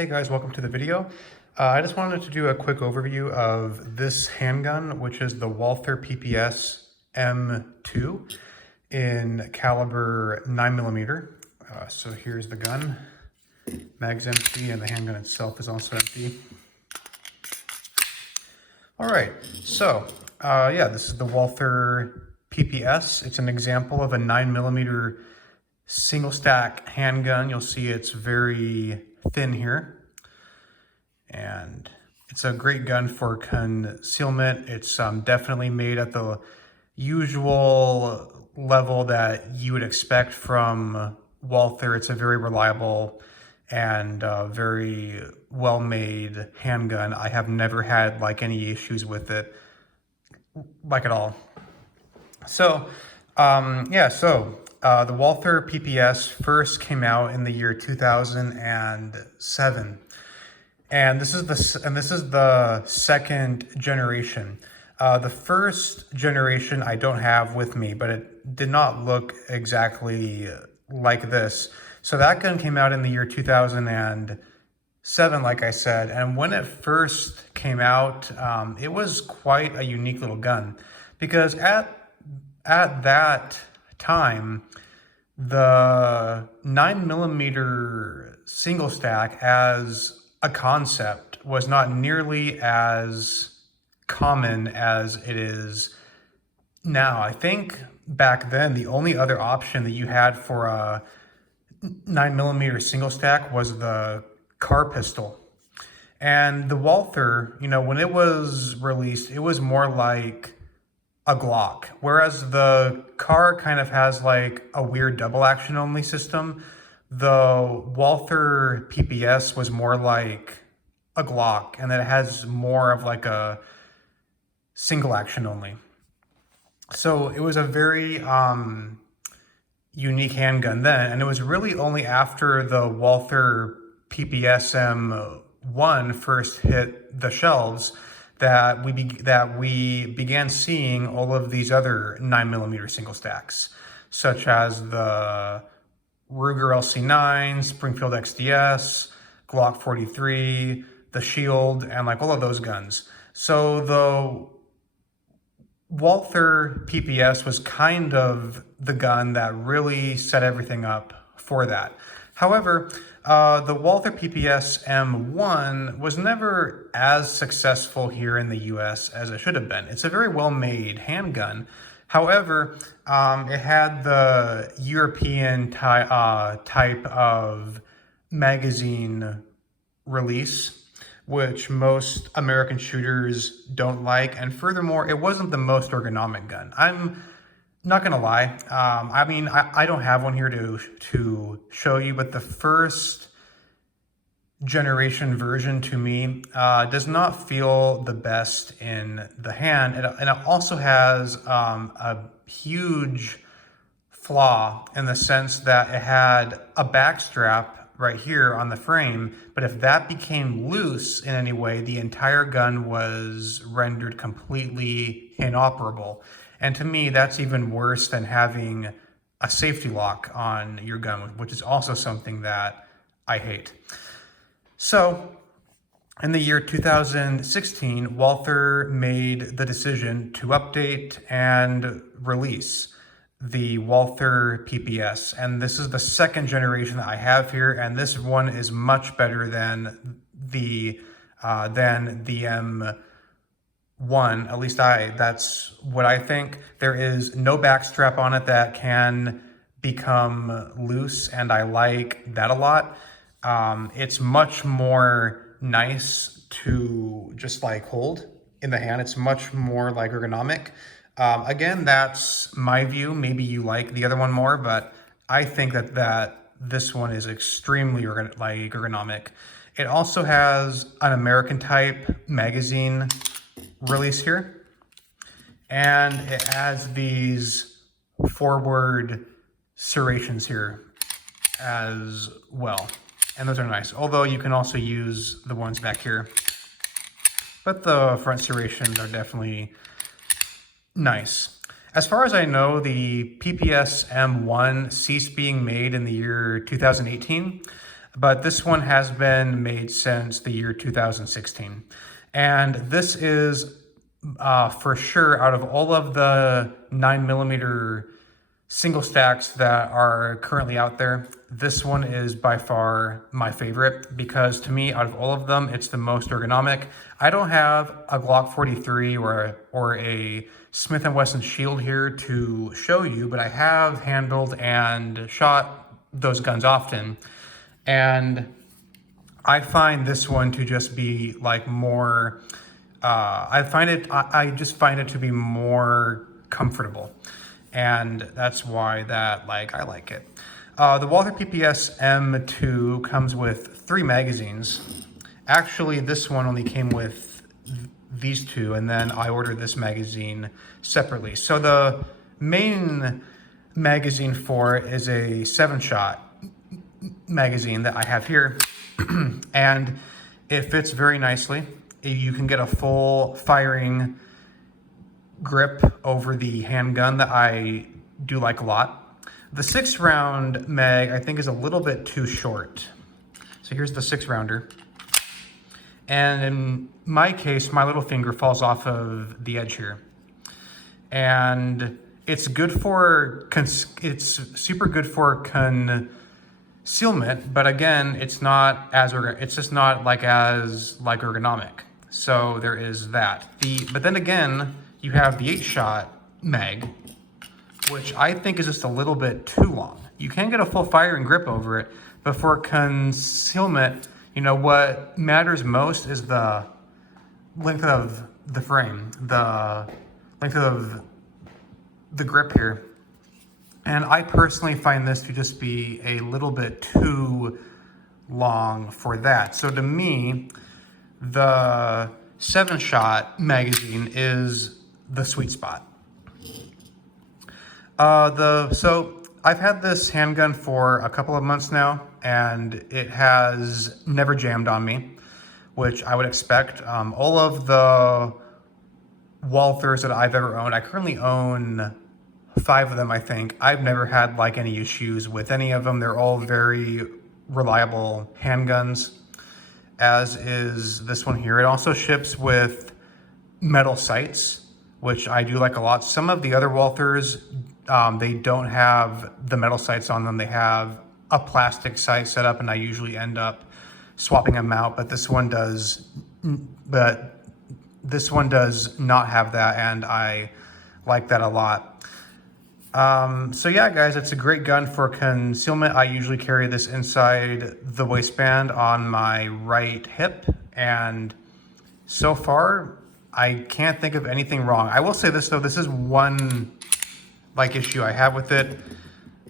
Hey guys, welcome to the video. I just wanted to do a quick overview of this handgun, which is the Walther PPS M2 in caliber 9mm. So here's the gun. Mag's empty and the handgun itself is also empty. All right, so yeah, this is the Walther PPS. It's an example of a 9mm single stack handgun. You'll see it's very thin here, and it's a great gun for concealment. It's definitely made at the usual level that you would expect from Walther. It's a very reliable and very well-made handgun. I have never had any issues with it, at all. So the Walther PPS first came out in the year 2007, and this is the second generation. The first generation I don't have with me, but it did not look exactly like this. So that gun came out in the year 2007, like I said, and when it first came out, it was quite a unique little gun, because at that time, the 9mm single stack as a concept was not nearly as common as it is now. I think back then the only other option that you had for a 9mm single stack was the car pistol. And the Walther, when it was released, it was more like a Glock, whereas the car kind of has a weird double action only system. The Walther PPS was more like a Glock, and then it has more of a single action only. So it was a very unique handgun then, and it was really only after the Walther PPS M1 first hit the shelves that we began seeing all of these other 9mm single stacks, such as the Ruger LCP II, Springfield XDS, Glock 43, the Shield, and all of those guns. So the Walther PPS was kind of the gun that really set everything up for that. However, the Walther PPS M1 was never as successful here in the US as it should have been. It's a very well-made handgun. However, it had the European type of magazine release, which most American shooters don't like. And furthermore, it wasn't the most ergonomic gun. I'm not gonna lie. I don't have one here to show you, but the first generation version to me does not feel the best in the hand. And it also has a huge flaw in the sense that it had a back strap right here on the frame, but if that became loose in any way, the entire gun was rendered completely inoperable. And to me, that's even worse than having a safety lock on your gun, which is also something that I hate. So in the year 2016, Walther made the decision to update and release the Walther PPS. And this is the second generation that I have here, and this one is much better than the M1. At least that's what I think. There is no back strap on it that can become loose, and I like that a lot. It's much more nice to just hold in the hand. It's much more ergonomic. Again, that's my view. Maybe you like the other one more, but I think that this one is extremely ergonomic. It also has an American type magazine release here, and it has these forward serrations here as well, and those are nice, although you can also use the ones back here, but the front serrations are definitely nice. As far as I know, the PPS M1 ceased being made in the year 2018. but this one has been made since the year 2016. And this is for sure, out of all of the 9mm single stacks that are currently out there, this one is by far my favorite, because to me, out of all of them, it's the most ergonomic. I don't have a Glock 43 or a Smith & Wesson Shield here to show you, but I have handled and shot those guns often. And I find this one to just be like more, I just find it to be more comfortable. And that's why that I like it. The Walther PPS M2 comes with 3 magazines. Actually, this one only came with these 2, and then I ordered this magazine separately. So the main magazine for it is a 7-shot magazine that I have here, and it fits very nicely. You can get a full firing grip over the handgun that I do like a lot. The 6-round mag I think is a little bit too short. So here's the 6-rounder. And in my case, my little finger falls off of the edge here. And it's good for, it's super good for concealment, but again, it's just not as ergonomic. So there is that. But then again, you have the 8-shot mag, which I think is just a little bit too long. You can get a full firing grip over it, but for concealment, what matters most is the length of the frame, the length of the grip here. And I personally find this to just be a little bit too long for that. So to me, the 7-shot magazine is the sweet spot. So I've had this handgun for a couple of months now, and it has never jammed on me, which I would expect. All of the Walthers that I've ever owned, I currently own 5 of them, I think. I've never had any issues with any of them. They're all very reliable handguns, as is this one here. It also ships with metal sights, which I do like a lot. Some of the other Walthers, they don't have the metal sights on them. They have a plastic sight set up, and I usually end up swapping them out. But this one does not have that, and I like that a lot. So yeah, guys, it's a great gun for concealment. I usually carry this inside the waistband on my right hip, and so far, I can't think of anything wrong. I will say this though, this is one issue I have with it.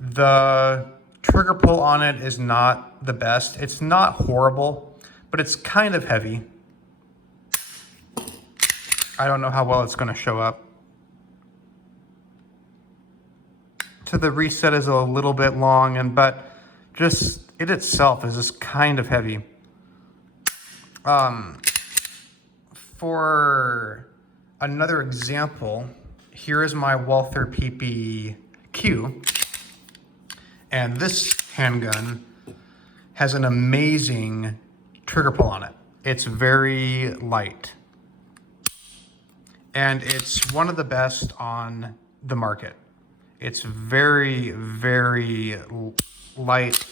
The trigger pull on it is not the best. It's not horrible, but it's kind of heavy. I don't know how well it's gonna show up. To the reset is a little bit long, but just it itself is just kind of heavy. For another example, here is my Walther PPQ, and this handgun has an amazing trigger pull on it. It's very light, and it's one of the best on the market. It's very, very light,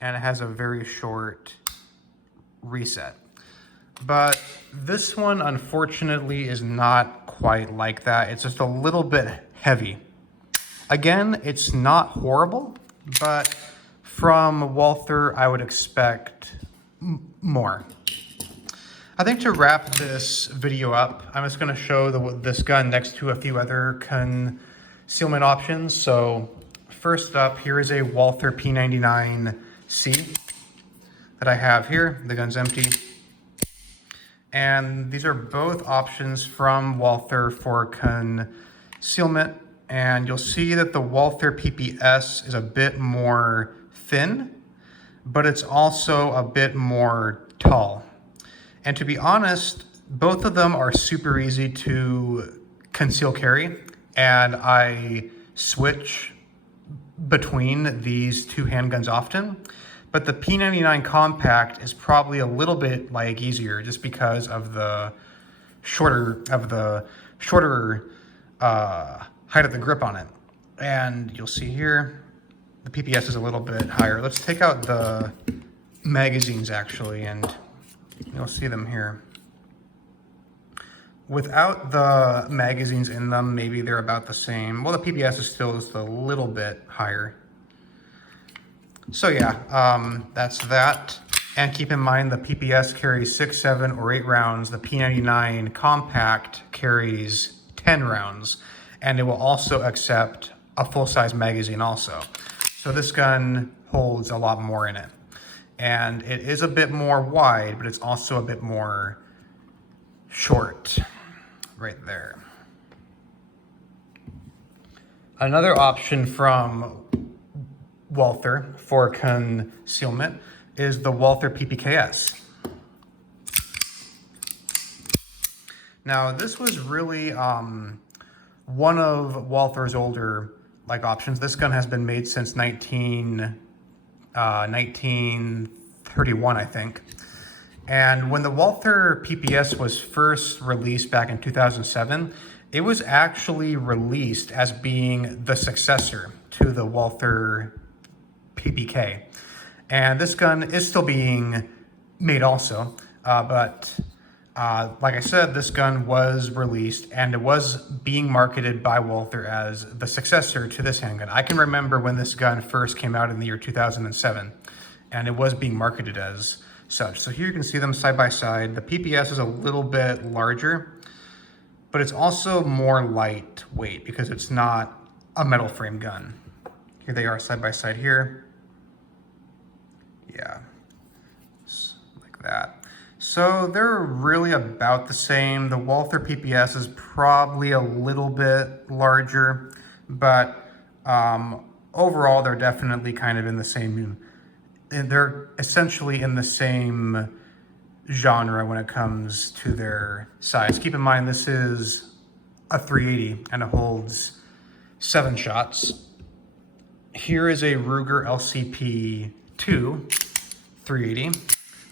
and it has a very short reset. But this one, unfortunately, is not quite like that. It's just a little bit heavy. Again, it's not horrible, but from Walther, I would expect more. I think to wrap this video up, I'm just going to show this gun next to a few other concealment options. So first up, here is a Walther P99C that I have here. The gun's empty. And these are both options from Walther for concealment. And you'll see that the Walther PPS is a bit more thin, but it's also a bit more tall. And to be honest, both of them are super easy to conceal carry. And I switch between these 2 handguns often But the P99 Compact is probably a little bit like easier just because of the shorter height of the grip on it. And you'll see here, the PPS is a little bit higher. Let's take out the magazines actually, and you'll see them here. Without the magazines in them, maybe they're about the same. Well, the PPS is still just a little bit higher. So yeah, that's that. And keep in mind the PPS carries 6, 7, or 8 rounds. The P99 Compact carries 10 rounds. And it will also accept a full-size magazine also. So this gun holds a lot more in it. And it is a bit more wide, but it's also a bit more short right there. Another option from Walther for concealment is the Walther PPS. Now this was really one of Walther's older options. This gun has been made since 1931, I think. And when the Walther PPS was first released back in 2007, it was actually released as being the successor to the Walther PPK. And this gun is still being made also, but like I said, this gun was released and it was being marketed by Walther as the successor to this handgun. I can remember when this gun first came out in the year 2007, and it was being marketed as such. So here you can see them side by side. The PPS is a little bit larger, but it's also more lightweight because it's not a metal frame gun. Here they are side by side here. Yeah, like that. So they're really about the same. The Walther PPS is probably a little bit larger, but overall they're definitely kind of in the same, they're essentially in the same genre when it comes to their size. Keep in mind this is a 380 and it holds 7 shots. Here is a Ruger LCP II 380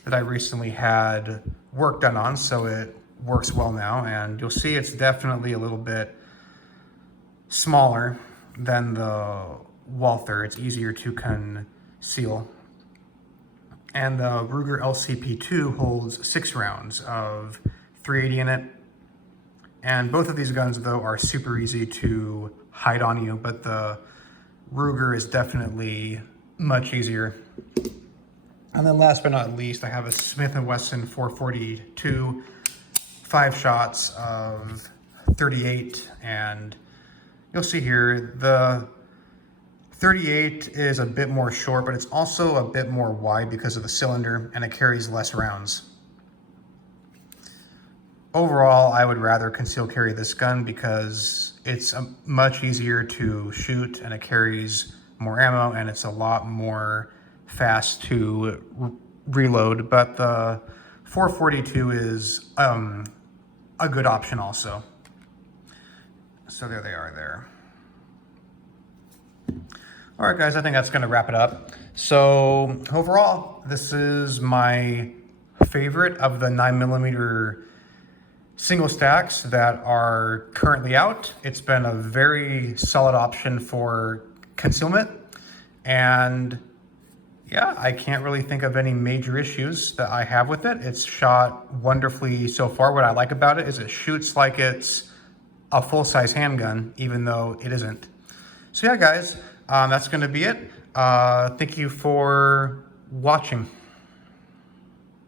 that I recently had work done on, so it works well now, and you'll see it's definitely a little bit smaller than the Walther. It's easier to conceal. And the Ruger LCP II holds 6 rounds of 380 in it. And both of these guns, though, are super easy to hide on you, but the Ruger is definitely much easier. And then last but not least, I have a Smith & Wesson 442, 5 shots of 38, and you'll see here the 38 is a bit more short, but it's also a bit more wide because of the cylinder, and it carries less rounds. Overall, I would rather conceal carry this gun because it's much easier to shoot, and it carries more ammo, and it's a lot more fast to reload. But the 442 is a good option also. So there they are there. All right, guys, I think that's going to wrap it up. So overall, this is my favorite of the 9mm single stacks that are currently out. It's been a very solid option for concealment, and yeah, I can't really think of any major issues that I have with it. It's shot wonderfully so far. What I like about it is it shoots like it's a full-size handgun, even though it isn't. So yeah, guys, that's going to be it. Thank you for watching.